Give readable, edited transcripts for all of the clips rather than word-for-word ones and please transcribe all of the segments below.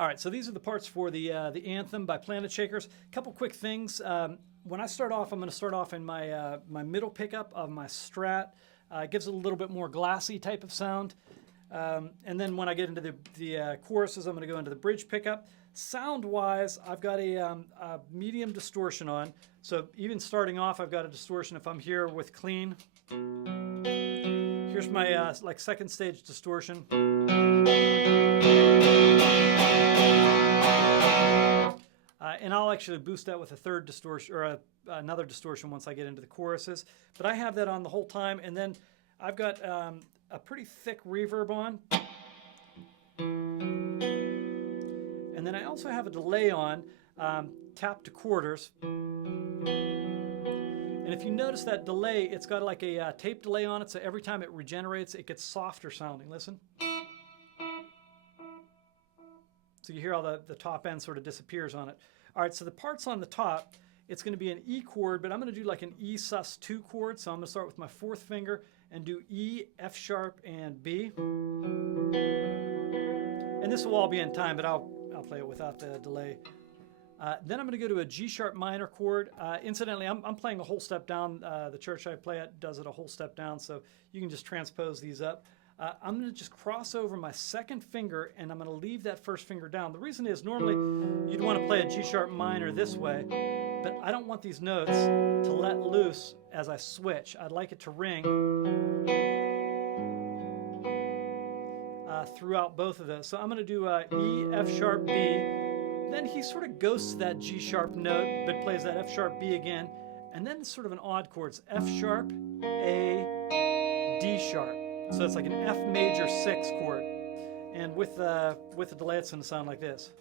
All right, so these are the parts for the Anthem by Planetshakers. A couple quick things. When I start off, I'm going to start off in my my middle pickup of my Strat. It gives it a little bit more glassy type of sound. And then when I get into the choruses, I'm going to go into the bridge pickup. Sound-wise, I've got a medium distortion on. So even starting off, I've got a distortion if I'm here with clean. Here's my like second stage distortion. And I'll actually boost that with a third distortion or another distortion once I get into the choruses. But I have that on the whole time, and then I've got a pretty thick reverb on. And then I also have a delay on, tapped to quarters. And if you notice that delay, it's got like a tape delay on it, so every time it regenerates, it gets softer sounding. Listen. So you hear how the top end sort of disappears on it. All right, so the parts on the top, it's going to be an E chord, but I'm going to do like an E sus2 chord. So I'm going to start with my fourth finger and do E, F sharp, and B. And this will all be in time, but I'll play it without the delay. Then I'm going to go to a G sharp minor chord. Incidentally, I'm playing a whole step down. The church I play at does it a whole step down, so you can just transpose these up. I'm going to just cross over my second finger, and I'm going to leave that first finger down. The reason is normally you'd want to play a G sharp minor this way, but I don't want these notes to let loose as I switch. I'd like it to ring throughout both of those. So I'm going to do E, F sharp, B. Then he sort of ghosts that G sharp note, but plays that F sharp, B again. And then sort of an odd chord. It's F sharp, A, D sharp. So it's like an F major 6 chord. And with the delay, it's going to sound like this.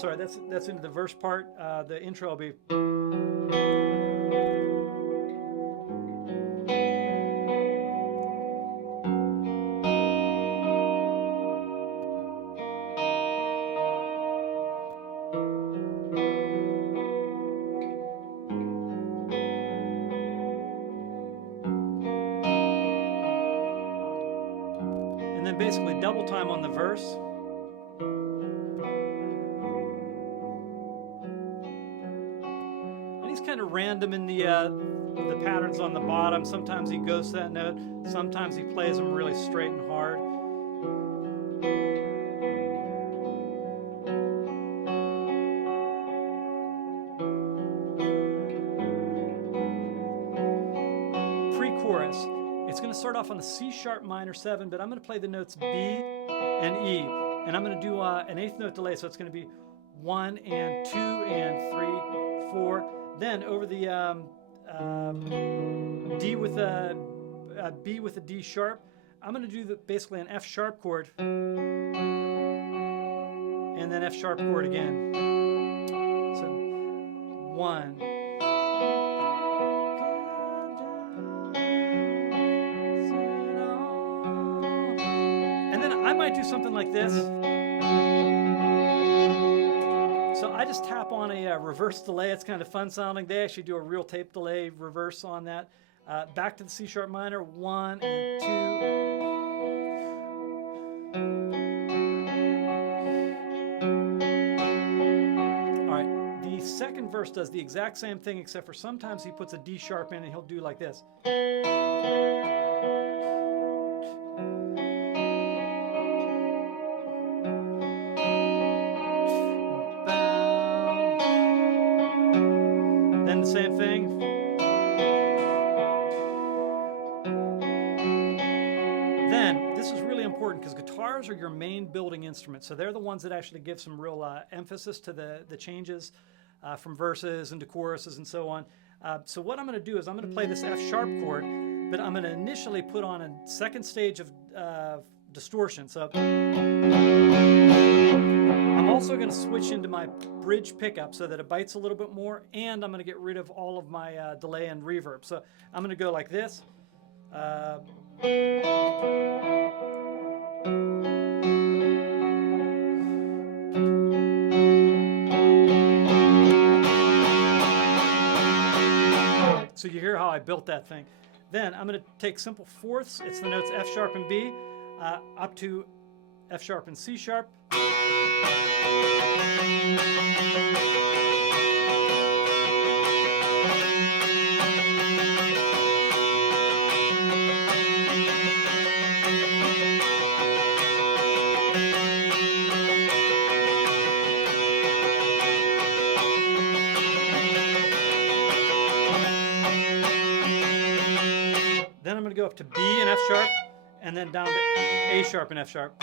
Sorry, that's into the verse part. The intro will be. And then basically double time on the verse. Kind of random in the patterns on the bottom. Sometimes he ghosts that note. Sometimes he plays them really straight and hard. Pre-chorus. It's going to start off on the C sharp minor 7, but I'm going to play the notes B and E, and I'm going to do an eighth note delay. So it's going to be 1 and 2 and 3, 4. Then over the D with a B with a D sharp, I'm going to do basically an F sharp chord, and then F sharp chord again. So 1. And then I might do something like this. So I just tap on a reverse delay. It's kind of fun sounding. They actually do a real tape delay reverse on that. Back to the C sharp minor, 1 and 2. All right, the second verse does the exact same thing, except for sometimes he puts a D sharp in and he'll do like this. Same thing. Then, this is really important because guitars are your main building instrument. So they're the ones that actually give some real emphasis to the changes from verses into choruses and so on. So what I'm going to do is I'm going to play this F sharp chord, but I'm going to initially put on a second stage of distortion. So I'm also going to switch into my bridge pickup so that it bites a little bit more, and I'm going to get rid of all of my delay and reverb. So I'm going to go like this. built that thing. Then I'm going to take simple fourths. It's the notes F sharp and B, up to F sharp and C sharp. Then I'm going to go up to B and F sharp, and then down to A sharp and F sharp.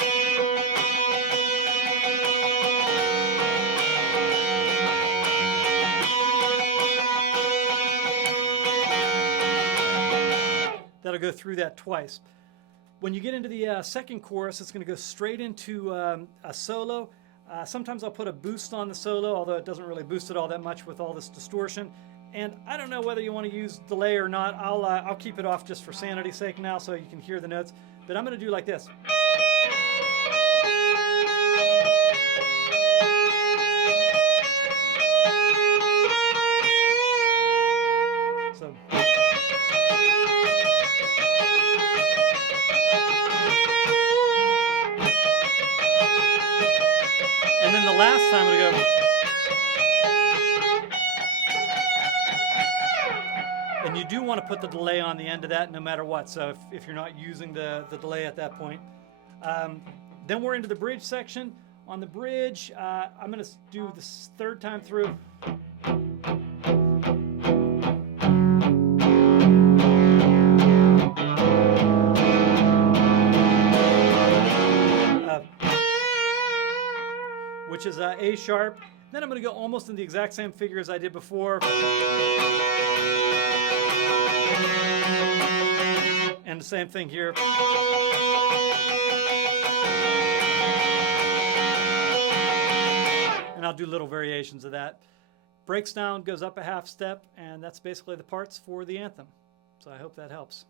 That'll go through that twice. When you get into the second chorus, it's going to go straight into a solo. Sometimes I'll put a boost on the solo, although it doesn't really boost it all that much with all this distortion. And I don't know whether you want to use delay or not. I'll keep it off just for sanity's sake now so you can hear the notes. But I'm going to do like this. So. And then the last time I'm going to go. And you do want to put the delay on the end of that no matter what, so if you're not using the delay at that point. Then we're into the bridge section. On the bridge, I'm going to do this third time through. Which is A sharp. Then I'm going to go almost in the exact same figure as I did before. And the same thing here. And I'll do little variations of that. Breaks down, goes up a half step, and that's basically the parts for the anthem. So I hope that helps.